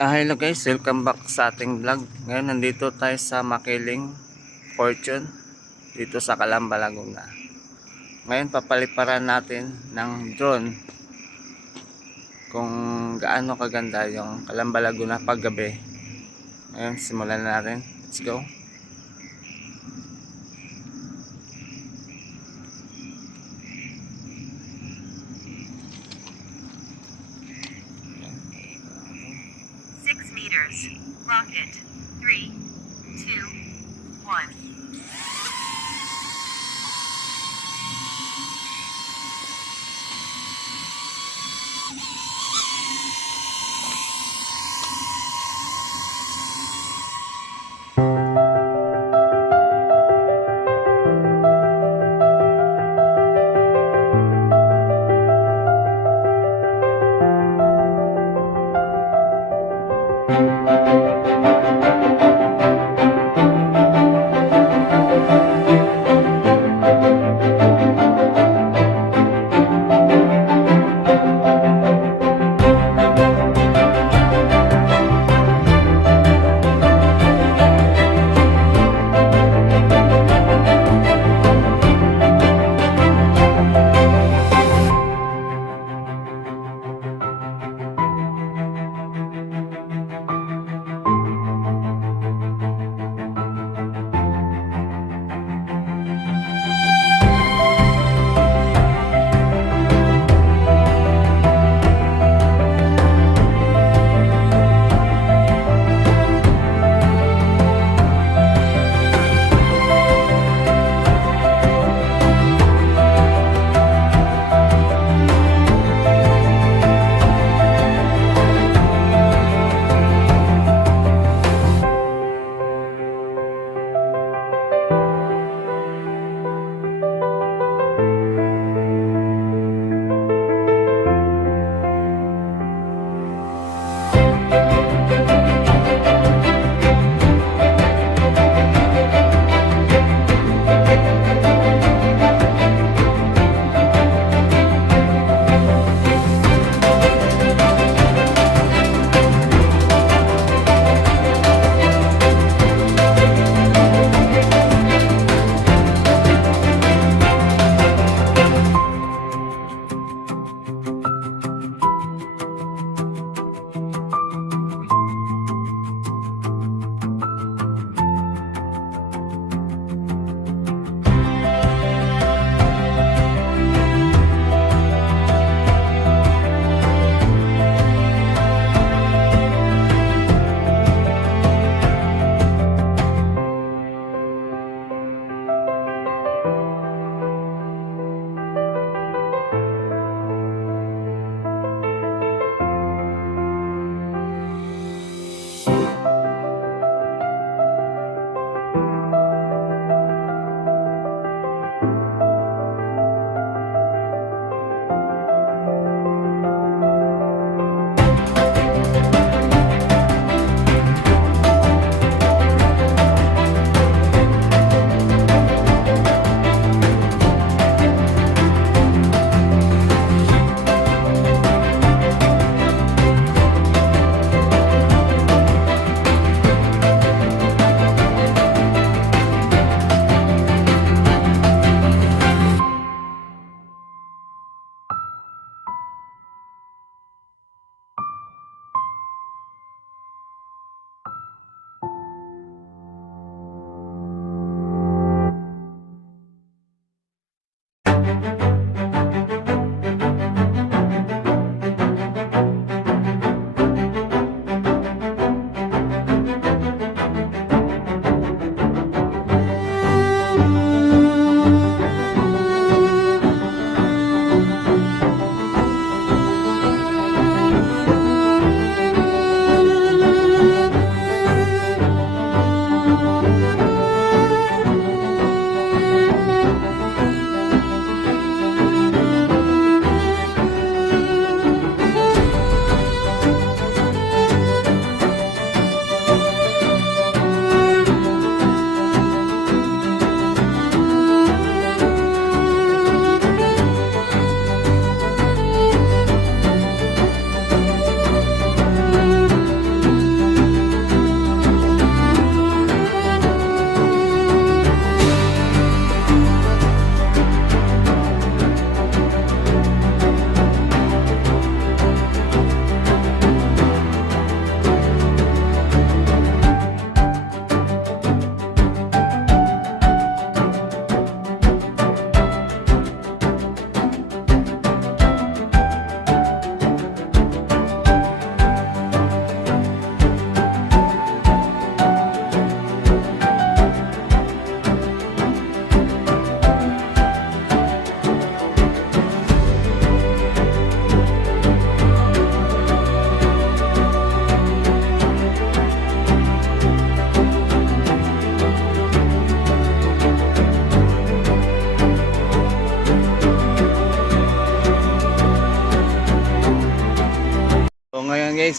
Hello guys, welcome back sa ating vlog. Ngayon nandito tayo sa Makiling Fortune dito sa Calamba, Laguna. Ngayon papaliparan natin ng drone kung gaano kaganda yung Calamba, Laguna pag gabi. Ngayon simulan na natin. Let's go. Meters. Rocket. 3, 2, 1.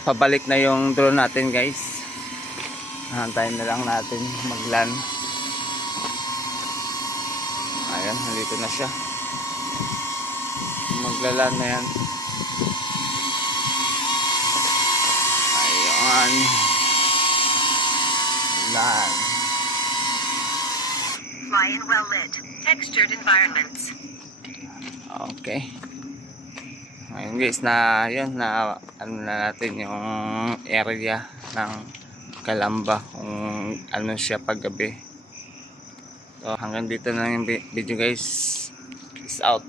pabalik na yung drone natin guys. Hantayin na lang natin mag-land. Ayan, nandito na siya. Maglaland na yan. Ayan. Land. Fly in well-lit, textured environments. Okay. Ngayon guys, na yun, na ano na natin yung area ng Calamba kung ano siya paggabi. So hanggang dito na yung video guys. Peace out.